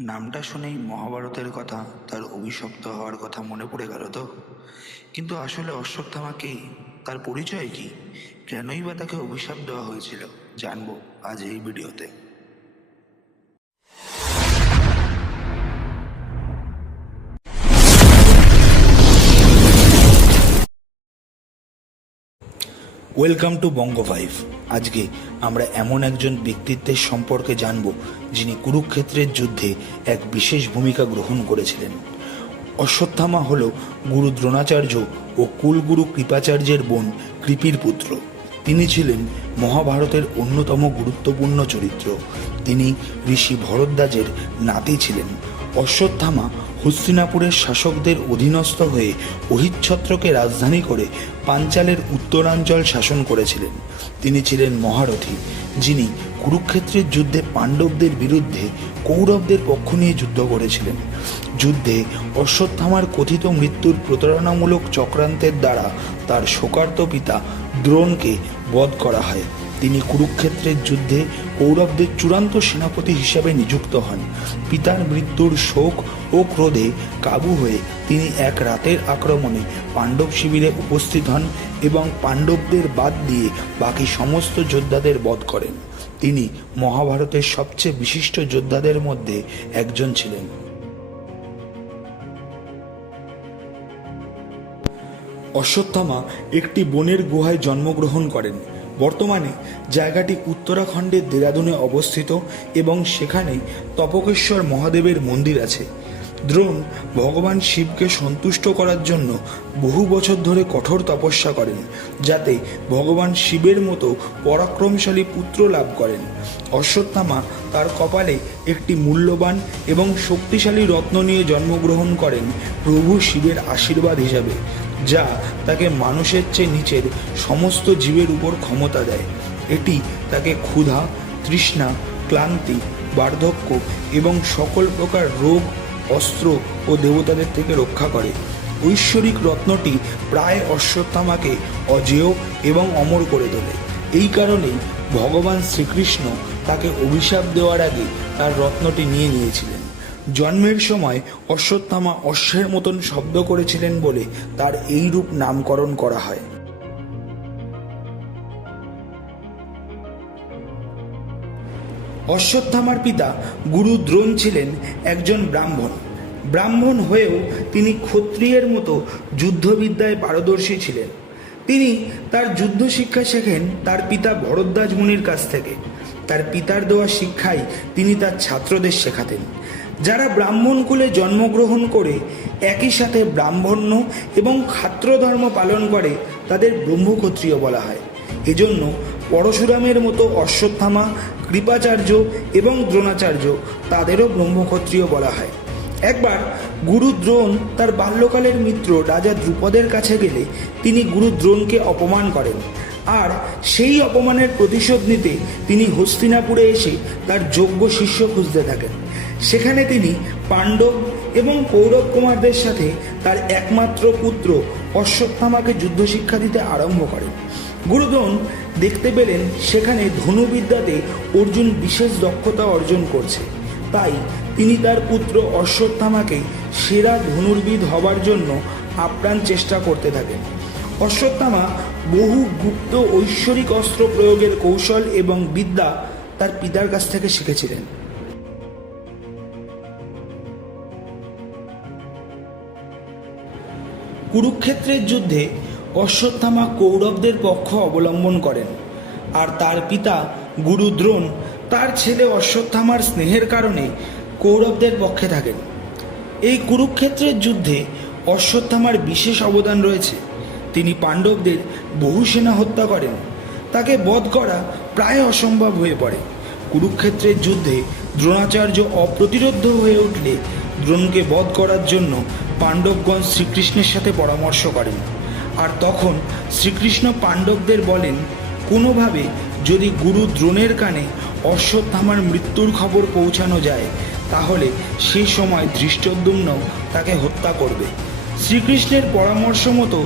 নামটা শুনেই মহাভারতের কথা, তার অভিশপ্ত হওয়ার কথা মনে পড়ে গেল তো। কিন্তু আসলে অশ্বত্থামা কে, তার পরিচয় কি, কেনই বা তাকে অভিশাপ দেওয়া হয়েছিল, জানবো আজ এই ভিডিওতে। Welcome to Banga five. আজকে আমরা এমন একজন ব্যক্তিত্বের সম্পর্কে জানব যিনি কুরুক্ষেত্রের যুদ্ধে এক বিশেষ ভূমিকা গ্রহণ করেছিলেন। অশ্বত্থামা হল গুরু দ্রোণাচার্য ও কুলগুরু কৃপাচার্যের বোন কৃপির পুত্র। তিনি ছিলেন মহাভারতের অন্যতম গুরুত্বপূর্ণ চরিত্র। তিনি ঋষি ভরদ্বাজের নাতি ছিলেন। অশ্বত্থামা হস্তিনাপুরের শাসকদের অধীনস্থ হয়ে অহিচ্ছত্রকে রাজধানী করে পাঞ্চালের উত্তরাঞ্চল শাসন করেছিলেন। তিনি ছিলেন মহারথী, যিনি কুরুক্ষেত্রের যুদ্ধে পাণ্ডবদের বিরুদ্ধে কৌরবদের পক্ষ নিয়ে যুদ্ধ করেছিলেন। যুদ্ধে অশ্বত্থামার কথিত মৃত্যুর প্রতারণামূলক চক্রান্তের দ্বারা তার শোকার্ত পিতা দ্রোণকে বধ করা হয়। তিনি কুরুক্ষেত্রের যুদ্ধে কৌরবদের চূড়ান্ত সেনাপতি হিসাবে নিযুক্ত হন। পিতার মৃত্যুর শোক ও ক্রোধে কাবু হয়ে তিনি এক রাতের আক্রমণে পাণ্ডব শিবিরে উপস্থিত হন এবং পাণ্ডবদের বাদ দিয়ে বাকি সমস্ত যোদ্ধাদের বধ করেন। তিনি মহাভারতের সবচেয়ে বিশিষ্ট যোদ্ধাদের মধ্যে একজন ছিলেন। অশ্বত্থামা একটি বনের গুহায় জন্মগ্রহণ করেন। বর্তমানে জায়গাটি উত্তরাখণ্ডের দেরাদুনে অবস্থিত এবং সেখানে তপকেশ্বর মহাদেবের মন্দির আছে। দ্রোণ ভগবান শিবকে সন্তুষ্ট করার জন্য বহু বছর ধরে কঠোর তপস্যা করেন, যাতে ভগবান শিবের মতো পরাক্রমশালী পুত্র লাভ করেন। অশ্বত্থামা তার কপালে একটি মূল্যবান এবং শক্তিশালী রত্ন নিয়ে জন্মগ্রহণ করেন প্রভু শিবের আশীর্বাদ হিসাবে, যা তাকে মানুষের চেয়ে নিচের সমস্ত জীবের উপর ক্ষমতা দেয়। এটি তাকে ক্ষুধা, তৃষ্ণা, ক্লান্তি, বার্ধক্য এবং সকল প্রকার রোগ, অস্ত্র ও দেবতাদের থেকে রক্ষা করে। ঐশ্বরিক রত্নটি প্রায় অশ্বত্থামাকে অজেয় এবং অমর করে তোলে। এই কারণেই ভগবান শ্রীকৃষ্ণ তাকে অভিশাপ দেওয়ার আগে তার রত্নটি নিয়ে নিয়েছিলেন। জন্মের সময় অশ্বত্থামা অশ্বের মতন শব্দ করেছিলেন বলে তার এই রূপ নামকরণ করা হয়। অশ্বত্থামার পিতা গুরু দ্রোণ ছিলেন একজন ব্রাহ্মণ হয়েও তিনি ক্ষত্রিয়ের মতো যুদ্ধবিদ্যায় পারদর্শী ছিলেন। তিনি তার যুদ্ধ শিক্ষা শেখেন তার পিতা ভরদ্বাজ মুনির কাছ থেকে। তার পিতার দেওয়া শিক্ষাই তিনি তার ছাত্রদের শেখাতেন। যারা ব্রাহ্মণ কুলে জন্মগ্রহণ করে একই সাথে ব্রাহ্মণ্য এবং ক্ষাত্র ধর্ম পালন করে তাদের ব্রহ্মক্ষত্রিয় বলা হয়। এজন্য পরশুরামের মতো অশ্বত্থামা, কৃপাচার্য এবং দ্রোণাচার্য তাদেরও ব্রহ্মক্ষত্রিয় বলা হয়। একবার গুরু দ্রোণ তার বাল্যকালের মিত্র রাজা দ্রুপদের কাছে গেলে তিনি গুরু দ্রোণকে অপমান করেন, আর সেই অপমানের প্রতিশোধ নিতে তিনি হস্তিনাপুরে এসে তার যোগ্য শিষ্য খুঁজতে থাকেন। সেখানে তিনি পাণ্ডব এবং কৌরব কুমারদের সাথে তার একমাত্র পুত্র অশ্বত্থামাকে যুদ্ধ শিক্ষা দিতে আরম্ভ করেন। গুরু দ্রোণ দেখতে পেলেন সেখানে ধনুবিদ্যাতে অর্জুন বিশেষ দক্ষতা অর্জন করছে, তাই তিনি তার পুত্র অশ্বত্থামাকে সেরা ধনুর্বিদ হবার জন্য আপ্রাণ চেষ্টা করতে থাকেন। অশ্বত্থামা বহু গুপ্ত ঐশ্বরিক অস্ত্র প্রয়োগের কৌশল এবং বিদ্যা তার পিতার কাছ থেকে শিখেছিলেন। কুরুক্ষেত্রের যুদ্ধে অশ্বত্থামা কৌরবদের পক্ষ অবলম্বন করেন, আর তার পিতা গুরু দ্রোণ তার ছেলে অশ্বত্থামার স্নেহের কারণে কৌরবদের পক্ষে থাকেন। এই কুরুক্ষেত্রের যুদ্ধে অশ্বত্থামার বিশেষ অবদান রয়েছে। তিনি পাণ্ডবদের বহু সেনা হত্যা করেন। তাকে বধ করা প্রায় অসম্ভব হয়ে পড়ে। কুরুক্ষেত্রের যুদ্ধে দ্রোণাচার্য অপ্রতিরোধ্য হয়ে উঠলে দ্রোণকে বধ করার জন্য পাণ্ডবগণ শ্রীকৃষ্ণের সাথে পরামর্শ করেন, আর তখন শ্রীকৃষ্ণ পাণ্ডবদের বলেন, কোনোভাবে যদি গুরু দ্রোণের কানে অশ্বত্থামার মৃত্যুর খবর পৌঁছানো যায় তাহলে সে সময় ধৃষ্টদ্যুম্ন তাকে হত্যা করবে। শ্রীকৃষ্ণের পরামর্শ মতো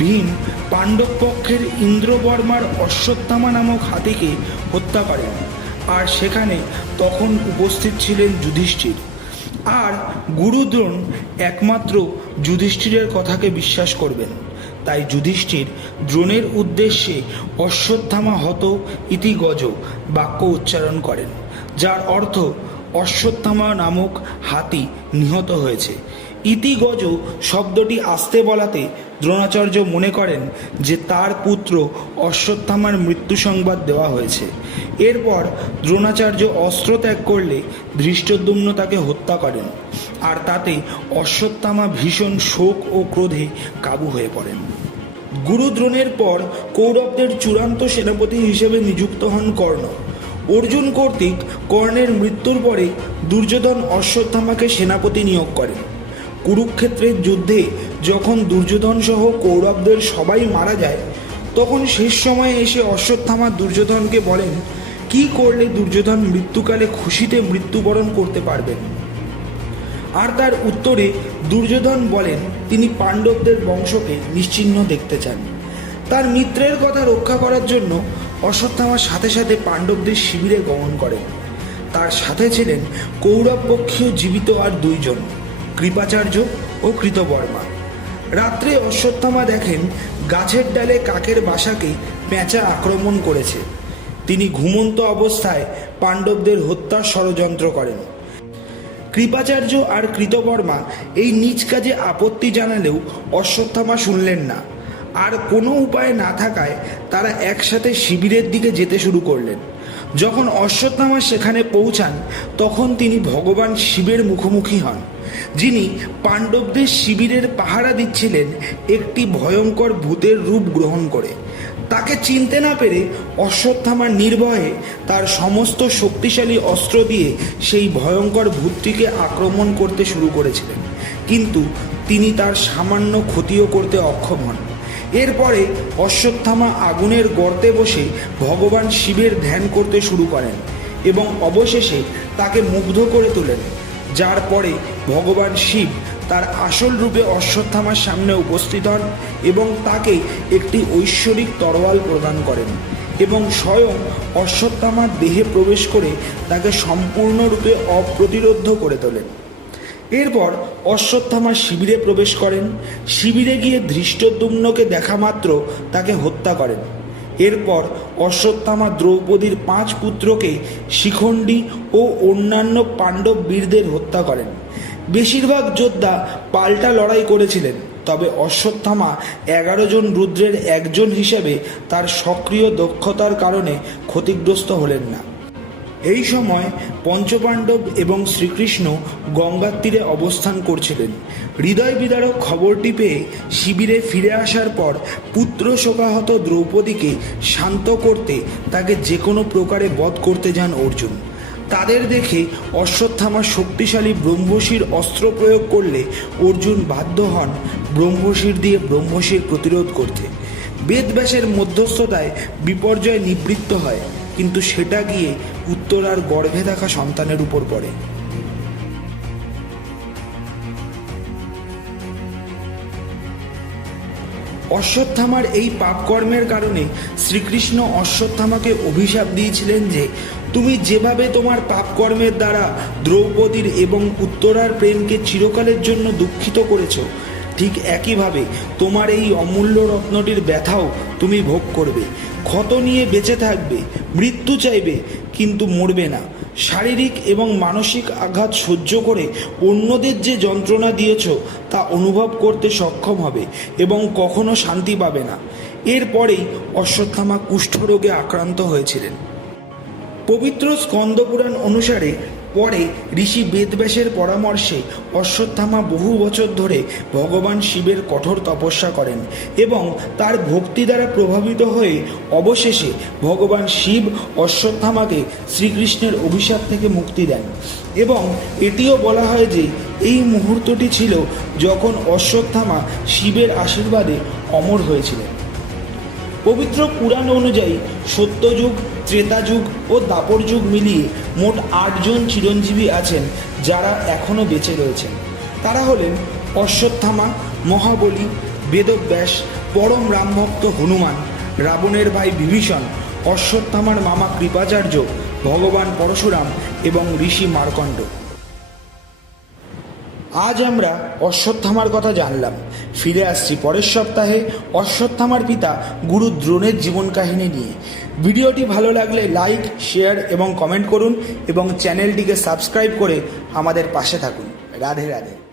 ভীম পাণ্ডব পক্ষের ইন্দ্রবর্মার অশ্বত্থামা নামক হাতিকে হত্যা করেন, আর সেখানে তখন উপস্থিত ছিলেন যুধিষ্ঠির। আর গুরু দ্রোণ একমাত্র যুধিষ্ঠিরের কথাকে বিশ্বাস করবেন। তাই যুধিষ্ঠির দ্রোণের উদ্দেশ্যে অশ্বত্থামা হত ইতি গজ বাক্য উচ্চারণ করেন, যার অর্থ অশ্বত্থামা নামক হাতি নিহত হয়েছে। ইতি গজ শব্দটি আসতে বলাতে দ্রোণাচার্য মনে করেন যে তার পুত্র অশ্বত্থামার মৃত্যু সংবাদ দেওয়া হয়েছে। এরপর দ্রোণাচার্য অস্ত্র ত্যাগ করলে ধৃষ্টদ্যুম্ন তাকে হত্যা করেন, আর তাতে অশ্বত্থামা ভীষণ শোক ও ক্রোধে কাবু হয়ে পড়েন। গুরু দ্রোণের পর কৌরবদের চূড়ান্ত সেনাপতি হিসেবে নিযুক্ত হন কর্ণ। অর্জুন কর্তৃক কর্ণের মৃত্যুর পরে দুর্যোধন অশ্বত্থামাকে সেনাপতি নিয়োগ করেন। কুরুক্ষেত্রের যুদ্ধে যখন দুর্যোধন সহ কৌরবদের সবাই মারা যায়, তখন শেষ সময়ে এসে অশ্বত্থামা দুর্যোধনকে বলেন কি করলে দুর্যোধন মৃত্যুকালে খুশিতে মৃত্যুবরণ করতে পারবেন। আর তার উত্তরে দুর্যোধন বলেন তিনি পাণ্ডবদের বংশকে নিশ্চিহ্ন দেখতে চান। তার মিত্রের কথা রক্ষা করার জন্য অশ্বত্থামার সাথে সাথে পাণ্ডবদের শিবিরে গমন করেন। তার সাথে ছিলেন কৌরব পক্ষীয় জীবিত আর দুইজন, কৃপাচার্য ও কৃতবর্মা। রাত্রে অশ্বত্থামা দেখেন গাছের ডালে কাকের বাসাকে পেঁচা আক্রমণ করেছে। তিনি ঘুমন্ত অবস্থায় পাণ্ডবদের হত্যার ষড়যন্ত্র করেন। কৃপাচার্য আর কৃতবর্মা এই নিজ কাজে আপত্তি জানালেও অশ্বত্থামা শুনলেন না। আর কোনো উপায় না থাকায় তারা একসাথে শিবিরের দিকে যেতে শুরু করলেন। যখন অশ্বত্থামা সেখানে পৌঁছান, তখন তিনি ভগবান শিবের মুখোমুখি হন, যিনি পাণ্ডবদের শিবিরের পাহারা দিচ্ছিলেন একটি ভয়ঙ্কর ভূতের রূপ গ্রহণ করে। তাকে চিনতে না পেরে অশ্বত্থামা নির্ভয়ে তার সমস্ত শক্তিশালী অস্ত্র দিয়ে সেই ভয়ঙ্কর ভূতটিকে আক্রমণ করতে শুরু করেছিলেন, কিন্তু তিনি তার সামান্য ক্ষতিও করতে অক্ষম হন। এরপরে অশ্বত্থামা আগুনের গর্তে বসে ভগবান শিবের ধ্যান করতে শুরু করেন এবং অবশেষে তাকে মুগ্ধ করে তোলেন, যার পরে ভগবান শিব তার আসল রূপে অশ্বত্থামার সামনে উপস্থিত হন এবং তাকে একটি ঐশ্বরিক তরোয়াল প্রদান করেন এবং স্বয়ং অশ্বত্থামার দেহে প্রবেশ করে তাকে সম্পূর্ণরূপে অপ্রতিরোধ্য করে তোলেন। এরপর অশ্বত্থামা শিবিরে প্রবেশ করেন। শিবিরে গিয়ে ধৃষ্টদ্যুম্নকে দেখা মাত্র তাকে হত্যা করেন। এরপর অশ্বত্থামা দ্রৌপদীর 5 পুত্রকে শিখণ্ডী ও অন্যান্য পাণ্ডব বীরদের হত্যা করেন। বেশিরভাগ যোদ্ধা পাল্টা লড়াই করেছিলেন, তবে অশ্বত্থামা 11 জন রুদ্রের একজন হিসেবে তার সক্রিয় দক্ষতার কারণে ক্ষতিগ্রস্ত হলেন না। এই সময় পঞ্চপাণ্ডব এবং শ্রীকৃষ্ণ গঙ্গার তীরে অবস্থান করছিলেন। হৃদয় বিদারক খবরটি পেয়ে শিবিরে ফিরে আসার পর পুত্র শোকাহত দ্রৌপদীকে শান্ত করতে তাকে যে কোনো প্রকারে বধ করতে যান অর্জুন। তাদের দেখে অশ্বত্থামা শক্তিশালী ব্রহ্মশির অস্ত্র প্রয়োগ করলে অর্জুন বাধ্য হন ব্রহ্মশির দিয়ে ব্রহ্মশির প্রতিরোধ করতে। বেদব্যাসের মধ্যস্থতায় বিপর্যয় নিবৃত্ত হয়, কিন্তু সেটা গিয়ে উত্তরার গর্ভে থাকা সন্তানের উপর পড়ে। অশ্বত্থামার এই পাপকর্মের কারণে শ্রীকৃষ্ণ অশ্বত্থামাকে অভিশাপ দিয়েছিলেন যে তুমি যেভাবে তোমার পাপকর্মের দ্বারা দ্রৌপদীর এবং উত্তরার প্রেমকে চিরকালের জন্য দুঃখিত করেছ, ঠিক একইভাবে তোমার এই অমূল্য রত্নটির ব্যথাও তুমি ভোগ করবে। ক্ষত নিয়ে বেঁচে থাকবে, মৃত্যু চাইবে, কিন্তু মরবে না। শারীরিক এবং মানসিক আঘাত সহ্য করে অন্যদের যে যন্ত্রণা দিয়েছ তা অনুভব করতে সক্ষম হবে এবং কখনো শান্তি পাবে না। এরপরেই অশ্বত্থামা কুষ্ঠরোগে আক্রান্ত হয়েছিলেন। পবিত্র স্কন্দপুরাণ অনুসারে পরে ঋষি বেদব্যাসের পরামর্শে অশ্বত্থামা বহু বছর ধরে ভগবান শিবের কঠোর তপস্যা করেন এবং তার ভক্তি দ্বারা প্রভাবিত হয়ে অবশেষে ভগবান শিব অশ্বত্থামাকে শ্রীকৃষ্ণের অভিশাপ থেকে মুক্তি দেন। এবং এটিও বলা হয় যে এই মুহূর্তটি ছিল যখন অশ্বত্থামা শিবের আশীর্বাদে অমর হয়েছিলেন। পবিত্র পুরাণ অনুযায়ী সত্যযুগ, ত্রেতাযুগ ও দাপর যুগ মিলিয়ে মোট 8 জন চিরঞ্জীবী আছেন যারা এখনও বেঁচে রয়েছেন। তারা হলেন অশ্বত্থামা, মহাবলী, বেদব্যাস, পরম রামভক্ত হনুমান, রাবণের ভাই বিভীষণ, অশ্বত্থামার মামা কৃপাচার্য, ভগবান পরশুরাম এবং ঋষি মার্কণ্ড। আজ আমরা অশ্বত্থামার কথা জানলাম। ফিরে আসছি পরের সপ্তাহে অশ্বত্থামার পিতা গুরু দ্রোণের জীবন কাহিনী নিয়ে। ভিডিওটি ভালো লাগলে লাইক, শেয়ার এবং কমেন্ট করুন এবং চ্যানেলটিকে সাবস্ক্রাইব করে আমাদের পাশে থাকুন। রাধে রাধে।